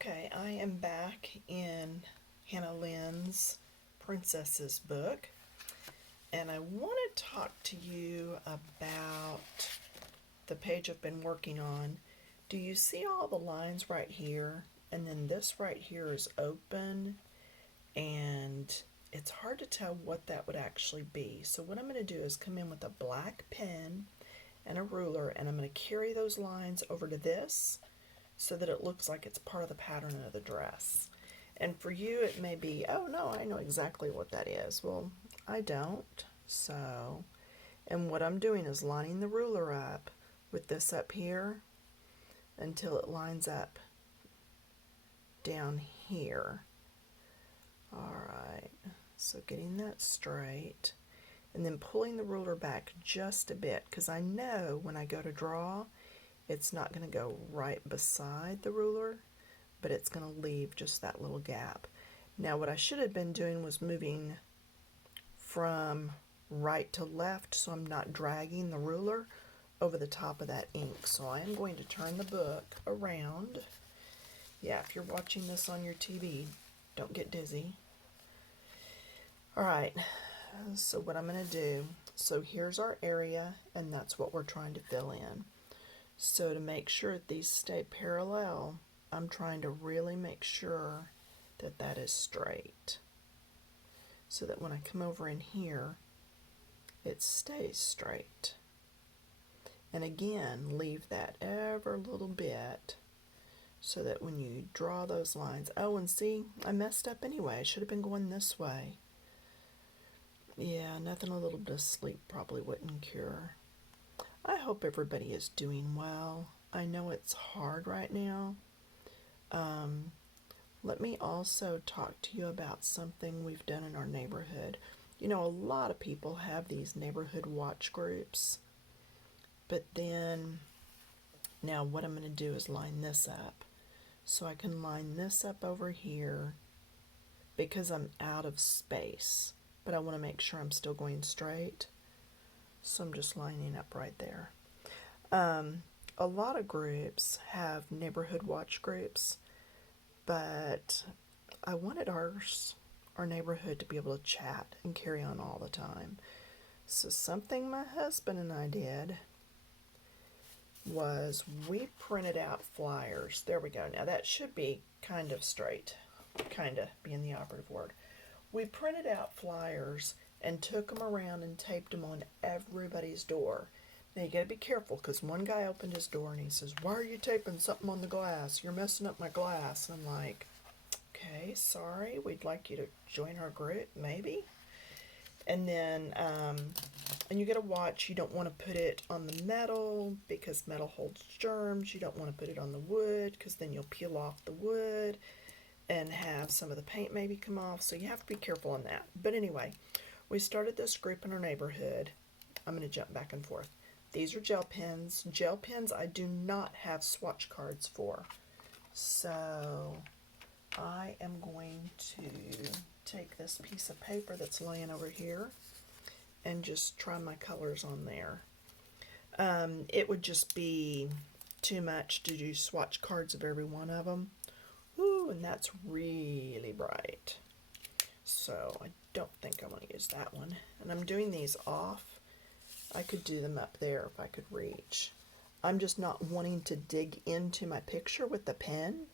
Okay, I am back in Hannah Lynn's Princesses book, and I want to talk to you about the page I've been working on. Do you see all the lines right here? And then this right here is open, and it's hard to tell what that would actually be. So what I'm going to do is come in with a black pen and a ruler, and I'm going to carry those lines over to this so that it looks like it's part of the pattern of the dress. And for you, it may be, oh no, I know exactly what that is. Well, I don't. So, and what I'm doing is lining the ruler up with this up here until it lines up down here. All right, so getting that straight and then pulling the ruler back just a bit, because I know when I go to draw, it's not going to go right beside the ruler, but it's going to leave just that little gap. Now what I should have been doing was moving from right to left so I'm not dragging the ruler over the top of that ink. So I am going to turn the book around. Yeah, if you're watching this on your TV, don't get dizzy. Alright, so what I'm going to do, so here's our area, and that's what we're trying to fill in. So to make sure that these stay parallel, I'm trying to really make sure that that is straight, so that when I come over in here, it stays straight. And again, leave that ever little bit so that when you draw those lines, oh, and see, I messed up anyway. I should have been going this way. Yeah, nothing a little bit of sleep probably wouldn't cure. I hope everybody is doing well. I know it's hard right now. Let me also talk to you about something we've done in our neighborhood. You know, a lot of people have these neighborhood watch groups, but then now what I'm going to do is line this up. So I can line this up over here because I'm out of space, but I want to make sure I'm still going straight. So I'm just lining up right there. A lot of groups have neighborhood watch groups, but I wanted our neighborhood to be able to chat and carry on all the time. So something my husband and I did was we printed out flyers. There we go. Now that should be kind of straight, kind of being the operative word. We printed out flyers and took them around and taped them on everybody's door. Now you gotta be careful, because one guy opened his door and he says, "Why are you taping something on the glass? You're messing up my glass." And I'm like, "Okay, sorry, we'd like you to join our group, maybe." And then, and you gotta watch, you don't want to put it on the metal because metal holds germs. You don't want to put it on the wood because then you'll peel off the wood and have some of the paint maybe come off. So you have to be careful on that. But anyway, we started this group in our neighborhood. I'm going to jump back and forth. These are gel pens. Gel pens I do not have swatch cards for. So I am going to take this piece of paper that's laying over here and just try my colors on there. It would just be too much to do swatch cards of every one of them. Ooh, and that's really bright. So I don't think I want to use that one. And I'm doing these off. I could do them up there if I could reach. I'm just not wanting to dig into my picture with the pen.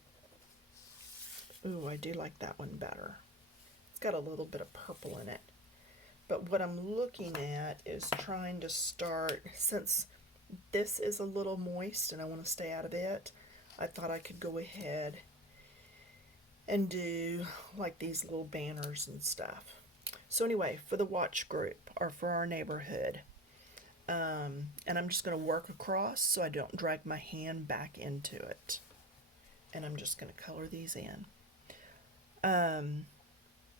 Ooh, I do like that one better. It's got a little bit of purple in it. But what I'm looking at is trying to start, since this is a little moist and I want to stay out of it, I thought I could go ahead and do like these little banners and stuff. So anyway, for the watch group, or for our neighborhood, and I'm just going to work across so I don't drag my hand back into it. And I'm just going to color these in.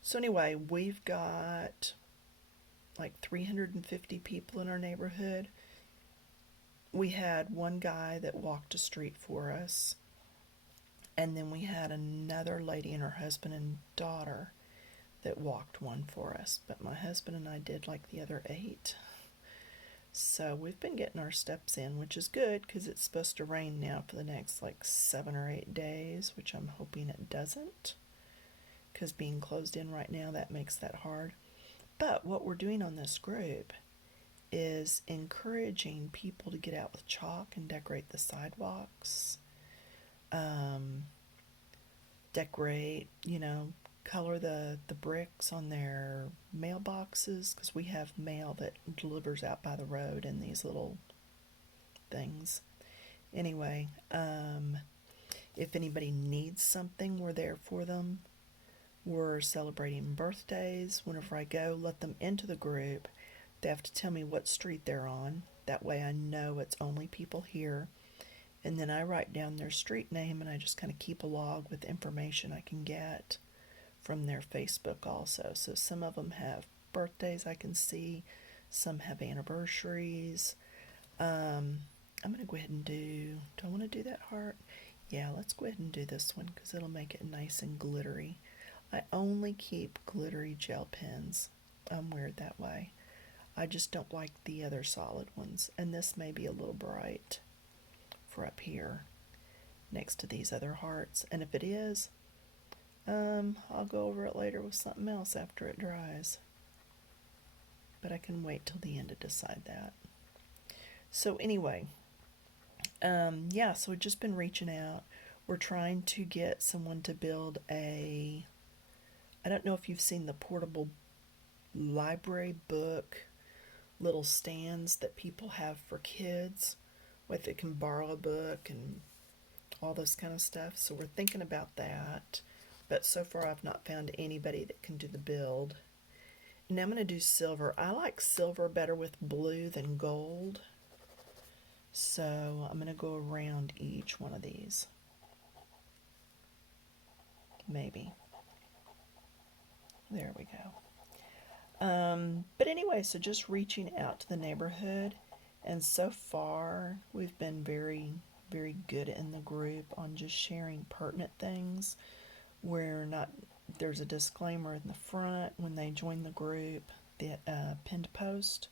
So anyway, we've got like 350 people in our neighborhood. We had one guy that walked a street for us. And then we had another lady and her husband and daughter that walked one for us. But my husband and I did like the other 8. So we've been getting our steps in, which is good because it's supposed to rain now for the next like 7 or 8 days, which I'm hoping it doesn't, because being closed in right now, that makes that hard. But what we're doing on this group is encouraging people to get out with chalk and decorate the sidewalks, decorate, color the bricks on their mailboxes, because we have mail that delivers out by the road in these little things. Anyway, if anybody needs something, we're there for them. We're celebrating birthdays. Whenever I go, let them into the group. They have to tell me what street they're on. That way I know it's only people here. And then I write down their street name, and I just kind of keep a log with information I can get from their Facebook also. So some of them have birthdays I can see. Some have anniversaries. I'm going to go ahead and do I want to do that heart? Yeah, let's go ahead and do this one because it'll make it nice and glittery. I only keep glittery gel pens. I'm weird that way. I just don't like the other solid ones. And this may be a little bright for up here next to these other hearts. And if it is, I'll go over it later with something else after it dries. But I can wait till the end to decide that. So anyway, so we've just been reaching out. We're trying to get someone to build I don't know if you've seen the portable library book little stands that people have for kids, where they can borrow a book and all this kind of stuff. So we're thinking about that. But so far I've not found anybody that can do the build. And I'm going to do silver. I like silver better with blue than gold. So I'm going to go around each one of these. Maybe. There we go. But anyway, so just reaching out to the neighborhood. And so far, we've been very, very good in the group on just sharing pertinent things. There's a disclaimer in the front when they join the group. The pinned post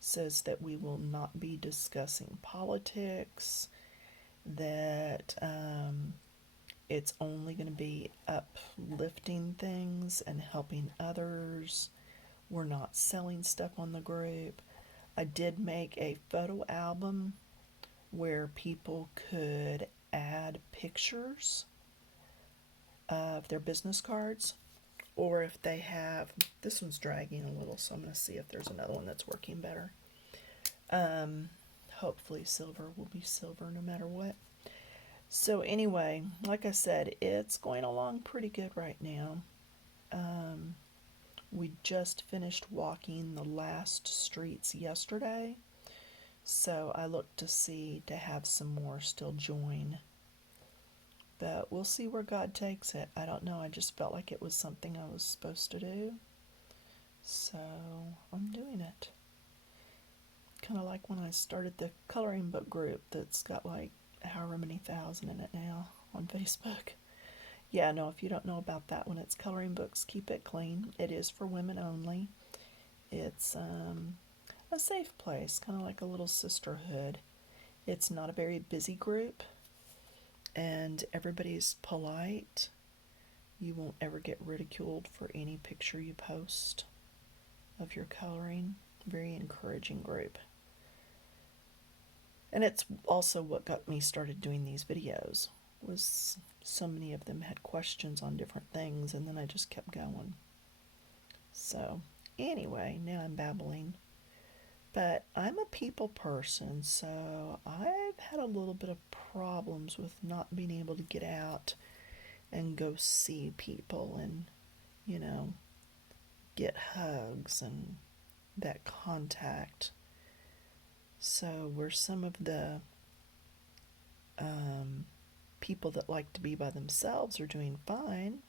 says that we will not be discussing politics, that it's only going to be uplifting things and helping others. We're not selling stuff on the group. I did make a photo album where people could add pictures of their business cards, or if they have, this one's dragging a little, so I'm going to see if there's another one that's working better. Hopefully silver will be silver no matter what. So anyway, like I said, it's going along pretty good right now. We just finished walking the last streets yesterday, so I look to have some more still join. But we'll see where God takes it. I don't know. I just felt like it was something I was supposed to do. So I'm doing it. Kind of like when I started the coloring book group that's got like however many thousand in it now on Facebook. Yeah, no, if you don't know about that one, it's Coloring Books Keep It Clean. It is for women only. It's a safe place, kind of like a little sisterhood. It's not a very busy group, and everybody's polite. You won't ever get ridiculed for any picture you post of your coloring. Very encouraging group. And it's also what got me started doing these videos, was so many of them had questions on different things, and then I just kept going. So anyway, now I'm babbling. But I'm a people person, so I've had a little bit of problems with not being able to get out and go see people and, get hugs and that contact. So where some of the people that like to be by themselves are doing fine,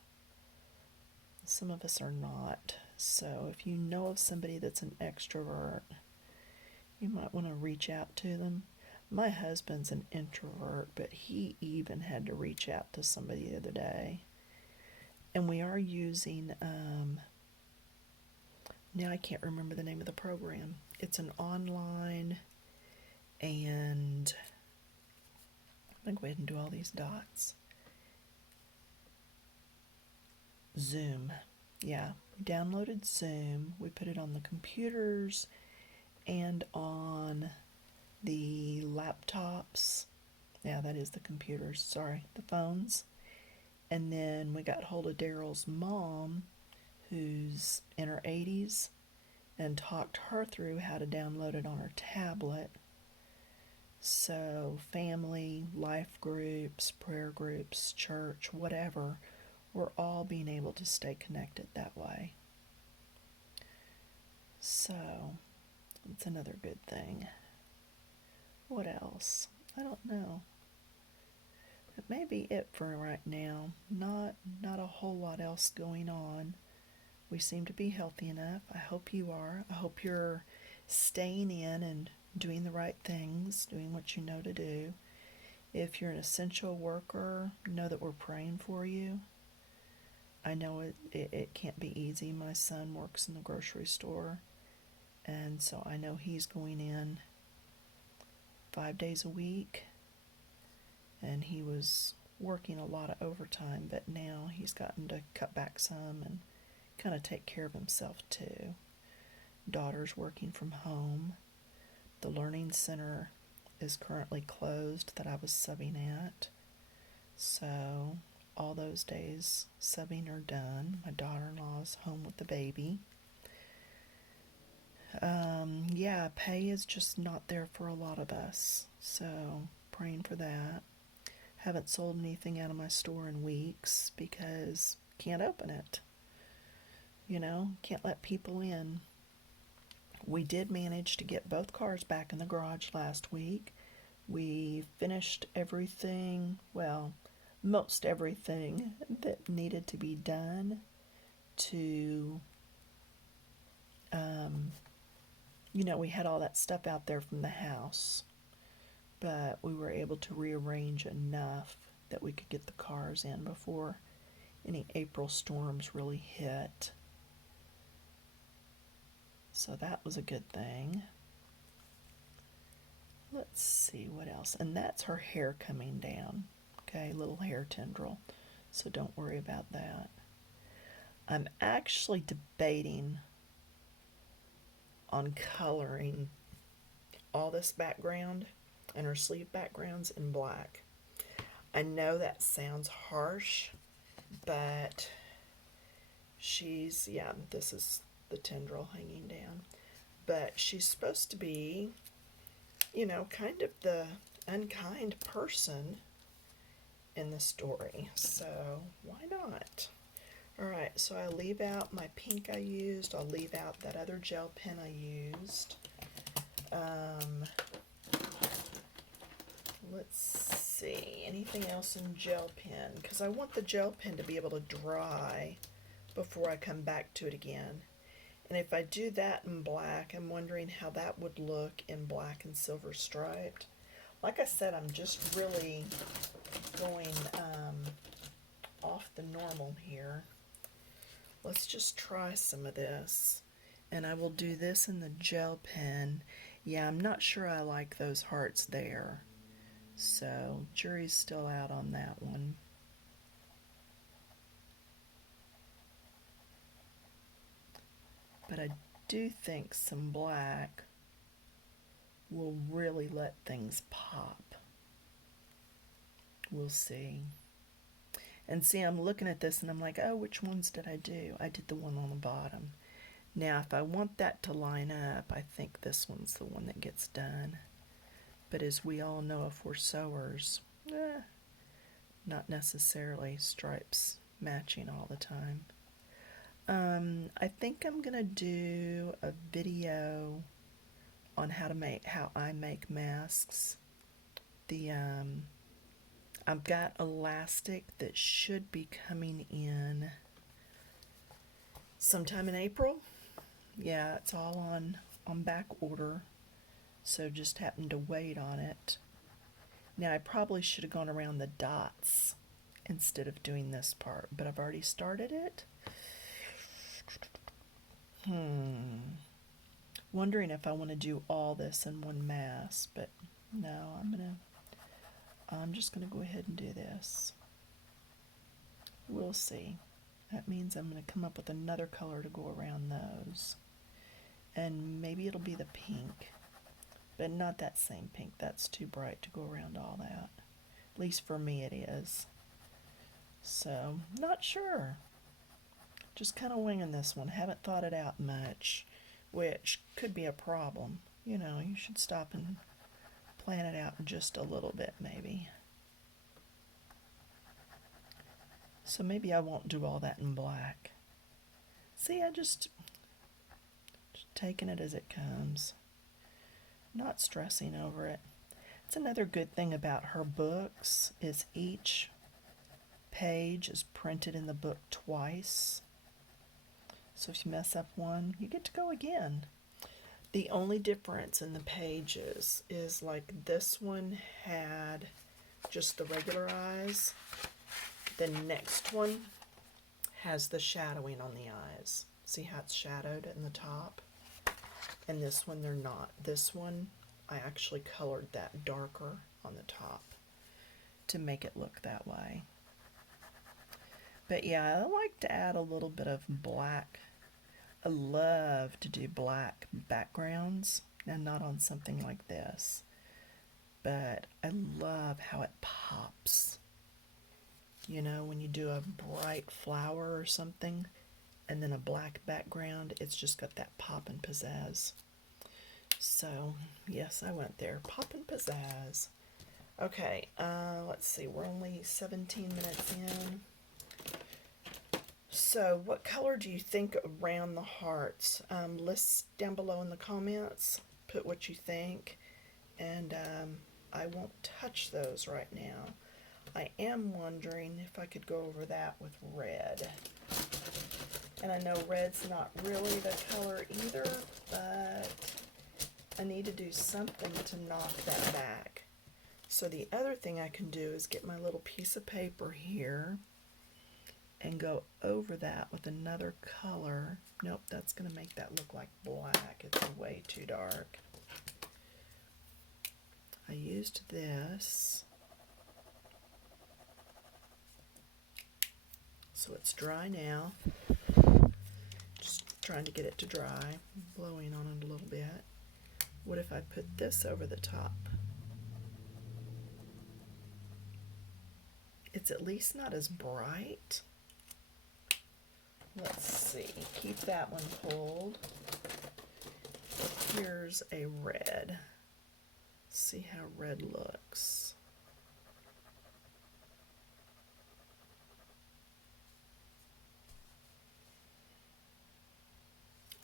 some of us are not. So if you know of somebody that's an extrovert, you might want to reach out to them. My husband's an introvert, but he even had to reach out to somebody the other day. And we are using Now I can't remember the name of the program. It's an online, and I'm going to go ahead and do all these dots. Zoom. Yeah, we downloaded Zoom. We put it on the computers and on the laptops. Yeah, that is the computers. Sorry, the phones. And then we got hold of Daryl's mom, who's in her 80s, and talked her through how to download it on her tablet. So, family, life groups, prayer groups, church, whatever, we're all being able to stay connected that way. So, it's another good thing. What else? I don't know. It may be it for right now. Not a whole lot else going on. We seem to be healthy enough. I hope you are. I hope you're staying in and doing the right things, doing what you know to do. If you're an essential worker, know that we're praying for you. I know it can't be easy. My son works in the grocery store, and so I know he's going in 5 days a week, and he was working a lot of overtime, but now he's gotten to cut back some and kind of take care of himself too. Daughter's working from home. The learning center is currently closed that I was subbing at, so all those days subbing are done. My daughter-in-law's home with the baby. Yeah, pay is just not there for a lot of us, so praying for that. Haven't sold anything out of my store in weeks because can't open it. Can't let people in. We did manage to get both cars back in the garage last week. We finished everything, well, most everything that needed to be done to, we had all that stuff out there from the house, but we were able to rearrange enough that we could get the cars in before any April storms really hit. So that was a good thing. Let's see what else. And that's her hair coming down. Okay, little hair tendril. So don't worry about that. I'm actually debating on coloring all this background and her sleeve backgrounds in black. I know that sounds harsh, but this is the tendril hanging down. But she's supposed to be, kind of the unkind person in the story. So why not? Alright, so I leave out my pink I used. I'll leave out that other gel pen I used. Let's see, anything else in gel pen? Because I want the gel pen to be able to dry before I come back to it again. And if I do that in black, I'm wondering how that would look in black and silver striped. Like I said, I'm just really going off the normal here. Let's just try some of this. And I will do this in the gel pen. Yeah, I'm not sure I like those hearts there. So, jury's still out on that one. But I do think some black will really let things pop. We'll see. And see, I'm looking at this and I'm like, oh, which ones did I do? I did the one on the bottom. Now, if I want that to line up, I think this one's the one that gets done. But as we all know, if we're sewers, not necessarily stripes matching all the time. I think I'm gonna do a video on how I make masks. I've got elastic that should be coming in sometime in April. Yeah, it's all on back order, so just happened to wait on it. Now I probably should have gone around the dots instead of doing this part, but I've already started it. Wondering if I want to do all this in one mass, but no, I'm just gonna go ahead and do this. We'll see. That means I'm gonna come up with another color to go around those. And maybe it'll be the pink, but not that same pink. That's too bright to go around all that. At least for me it is. So, not sure. Just kind of winging this one. Haven't thought it out much, which could be a problem. You know, you should stop and plan it out just a little bit, maybe. So maybe I won't do all that in black. See, I just taking it as it comes. Not stressing over it. It's another good thing about her books is each page is printed in the book twice. So if you mess up one, you get to go again. The only difference in the pages is like this one had just the regular eyes. The next one has the shadowing on the eyes. See how it's shadowed in the top? And this one, they're not. This one, I actually colored that darker on the top to make it look that way. But yeah, I like to add a little bit of black. I love to do black backgrounds, and not on something like this. But I love how it pops. You know, when you do a bright flower or something, and then a black background, it's just got that pop and pizzazz. So, yes, I went there. Pop and pizzazz. Okay, let's see. We're only 17 minutes in. So, what color do you think around the hearts? List down below in the comments. Put what you think. And I won't touch those right now. I am wondering if I could go over that with red. And I know red's not really the color either, but I need to do something to knock that back. So the other thing I can do is get my little piece of paper here and go over that with another color. Nope, that's going to make that look like black. It's way too dark. I used this. So it's dry now. Just trying to get it to dry. Blowing on it a little bit. What if I put this over the top? It's at least not as bright. Let's see. Keep that one pulled. Here's a red. See how red looks.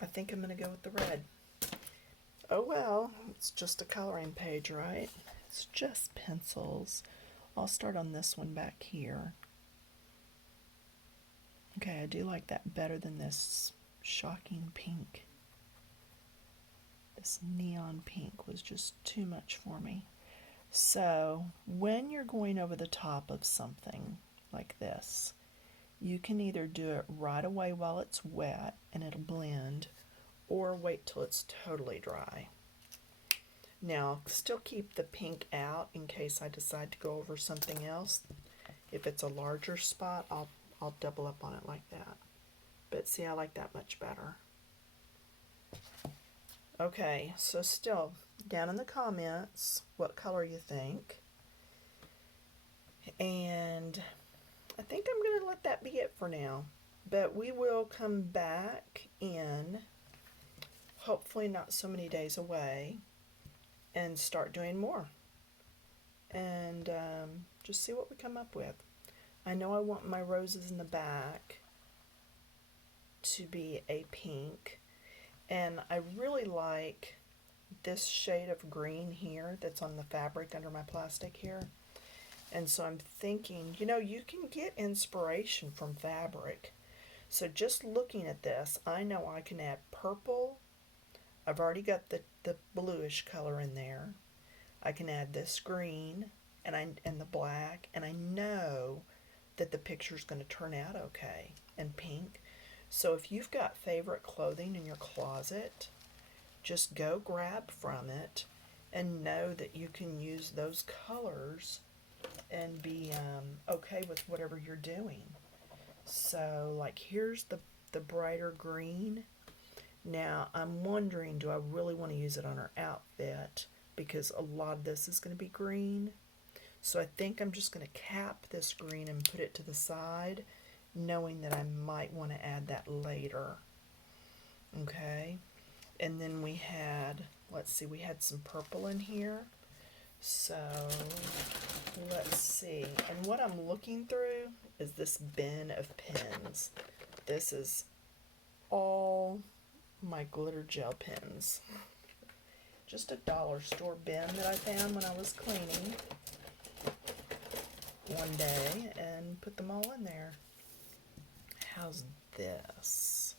I think I'm going to go with the red. Oh well, it's just a coloring page, right? It's just pencils. I'll start on this one back here. Okay, I do like that better than this shocking pink. This neon pink was just too much for me. So, when you're going over the top of something like this, you can either do it right away while it's wet and it'll blend, or wait till it's totally dry. Now, still keep the pink out in case I decide to go over something else. If it's a larger spot, I'll double up on it like that. But see, I like that much better. Okay, so still, down in the comments, what color you think. And I think I'm going to let that be it for now. But we will come back in, hopefully not so many days away, and start doing more. And just see what we come up with. I know I want my roses in the back to be a pink. And I really like this shade of green here that's on the fabric under my plastic here. And so I'm thinking, you know, you can get inspiration from fabric. So just looking at this, I know I can add purple. I've already got the bluish color in there. I can add this green and the black, and I know that the picture's going to turn out okay, and pink. So if you've got favorite clothing in your closet, just go grab from it and know that you can use those colors and be okay with whatever you're doing. So like here's the brighter green. Now I'm wondering, do I really want to use it on her outfit? Because a lot of this is going to be green. So I think I'm just going to cap this green and put it to the side, knowing that I might want to add that later. Okay. And then we had, let's see, we had some purple in here. So let's see. And what I'm looking through is this bin of pens. This is all my glitter gel pens. Just a dollar store bin that I found when I was cleaning one day and put them all in there. How's this?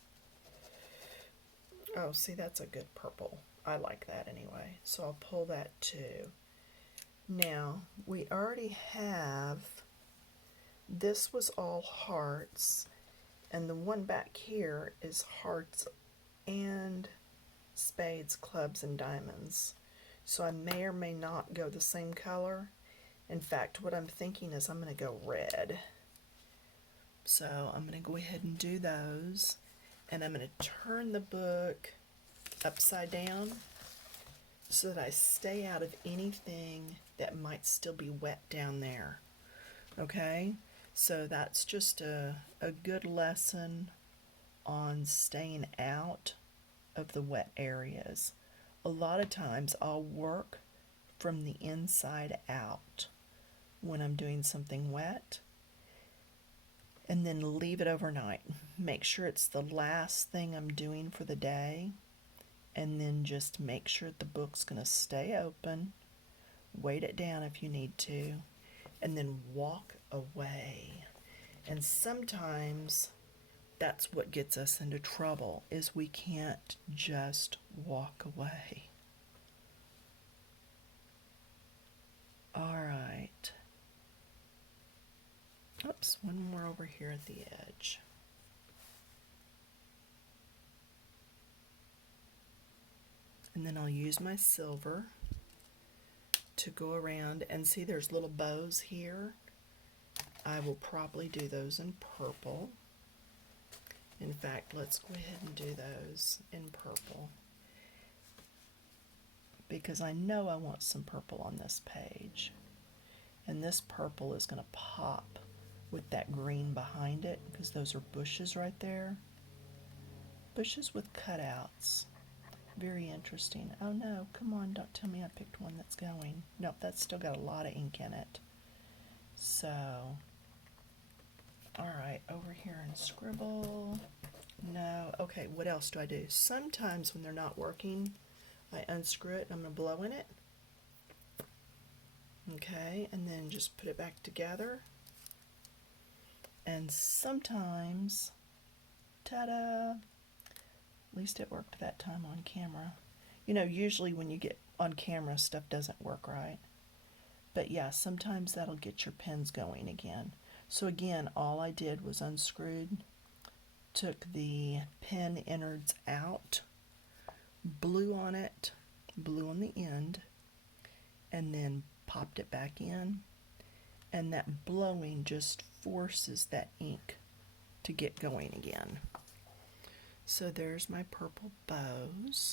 Oh, see, that's a good purple. I like that anyway. So I'll pull that too. Now, we already have, this was all hearts, and the one back here is hearts and spades, clubs, and diamonds. So I may or may not go the same color. In fact, what I'm thinking is I'm going to go red. So I'm going to go ahead and do those. And I'm going to turn the book upside down so that I stay out of anything that might still be wet down there. Okay? So that's just a good lesson on staying out of the wet areas. A lot of times I'll work from the inside out when I'm doing something wet, and then leave it overnight. Make sure it's the last thing I'm doing for the day, and then just make sure the book's going to stay open. Weight it down if you need to, and then walk away. And sometimes that's what gets us into trouble, is we can't just walk away. All right. Oops, one more over here at the edge. And then I'll use my silver to go around, and see there's little bows here. I will probably do those in purple. In fact, let's go ahead and do those in purple, because I know I want some purple on this page. And this purple is going to pop with that green behind it, because those are bushes right there. Bushes with cutouts. Very interesting. Oh no, come on, don't tell me I picked one that's going. Nope, that's still got a lot of ink in it. So, alright, over here and scribble. No, okay, what else do I do? Sometimes when they're not working, I unscrew it and I'm going to blow in it. Okay, and then just put it back together. And sometimes, ta-da, at least it worked that time on camera. You know, usually when you get on camera, stuff doesn't work right. But yeah, sometimes that'll get your pens going again. So again, all I did was unscrewed, took the pen innards out, blew on it, blew on the end, and then popped it back in. And that blowing just forces that ink to get going again. So there's my purple bows.